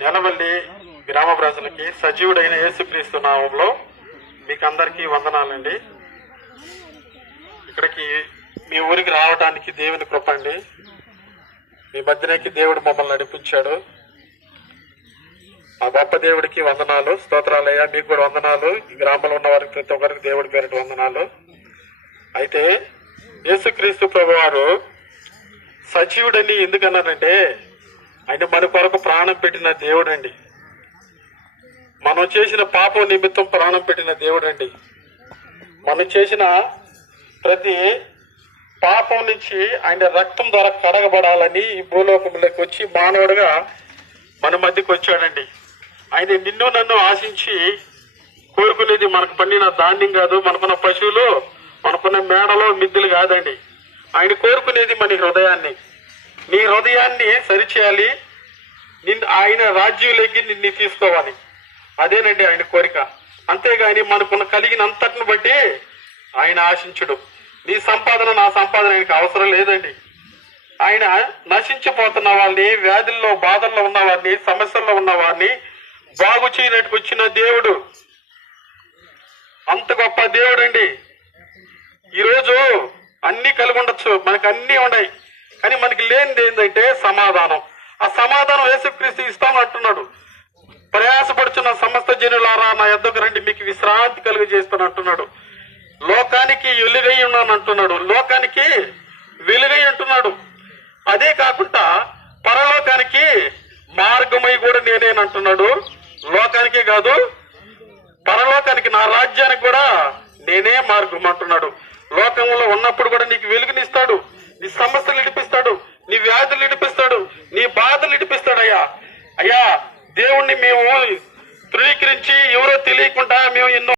నెలవల్లి గ్రామ ప్రజలకి సజీవుడైన యేసుక్రీస్తు నామంలో మీకు అందరికీ వందనాలండి. ఇక్కడికి మీ ఊరికి రావడానికి దేవుని కృప అండి. మీ మధ్యలోకి దేవుడు మమ్మల్ని నడిపించాడు. ఆ గొప్ప దేవుడికి వందనాలు, స్తోత్రాలయ్యా. మీకు కూడా వందనాలు. ఈ గ్రామంలో ఉన్న వారికి ప్రతి ఒక్కరికి దేవుడి పేరిట వందనాలు. అయితే యేసుక్రీస్తు ప్రభువారు సజీవుడని ఎందుకన్నారంటే ఆయన మన కొరకు ప్రాణం పెట్టిన దేవుడు అండి. మనం చేసిన పాపం నిమిత్తం ప్రాణం పెట్టిన దేవుడు అండి. మనం చేసిన ప్రతి పాపం నుంచి ఆయన రక్తం ద్వారా కడగబడాలని ఈ భూలోకంలోకి వచ్చి మానవుడిగా మన మధ్యకి వచ్చాడండి. ఆయన నిన్ను నన్ను ఆశించి కోరుకునేది మనకు పండిన ధాన్యం కాదు, మనకున్న పశువులు, మనకున్న మేడలో మిద్దెలు కాదండి. ఆయన కోరుకునేది మన హృదయాన్ని. నీ హృదయాన్ని సరిచేయాలి, ఆయన రాజ్యంలోకి నిన్ను తీసుకోవాలి. అదేనండి ఆయన కోరిక. అంతేగాని మనకున్న కలిగిన అంతటిని బట్టి ఆయన ఆశించుడు. నీ సంపాదన నా సంపాదన ఆయనకు అవసరం లేదండి. ఆయన నశించిపోతున్న వాళ్ళని, వ్యాధుల్లో బాధల్లో ఉన్న వారిని, సమస్యల్లో ఉన్న వారిని బాగు చేయనట్టుకు వచ్చిన దేవుడు. అంత గొప్ప దేవుడు అండి. ఈరోజు అన్ని కలిగి ఉండొచ్చు, మనకు అన్ని ఉన్నాయి, కానీ మనకి లేనిది ఏంటంటే సమాధానం. ఆ సమాధానం యేసుక్రీస్తు ఇస్తానంటున్నాడు. ప్రయాసపడుచున్న సమస్త జనులారా నా యొద్దకు రండి, మీకు విశ్రాంతి కలుగు చేస్తాను అంటున్నాడు. లోకానికి వెలుగై ఉన్నాను అంటున్నాడు. లోకానికి వెలుగై అంటున్నాడు. అదే కాకుండా పరలోకానికి మార్గమై కూడా నేనేనంటున్నాడు. లోకానికే కాదు, పరలోకానికి, నా రాజ్యానికి కూడా నేనే మార్గం అంటున్నాడు. లోకంలో ఉన్నప్పుడు కూడా నీకు వెలుగునిస్తాడు, నీ సమస్యలు విడిపిస్తాడు, నీ వ్యాధులు విడిపిస్తాడు, నీ బాధలు విడిపిస్తాడు. అయ్యా దేవుణ్ణి మేము ధృవీకరించి ఎవరో తెలియకుండా మేము ఎన్నో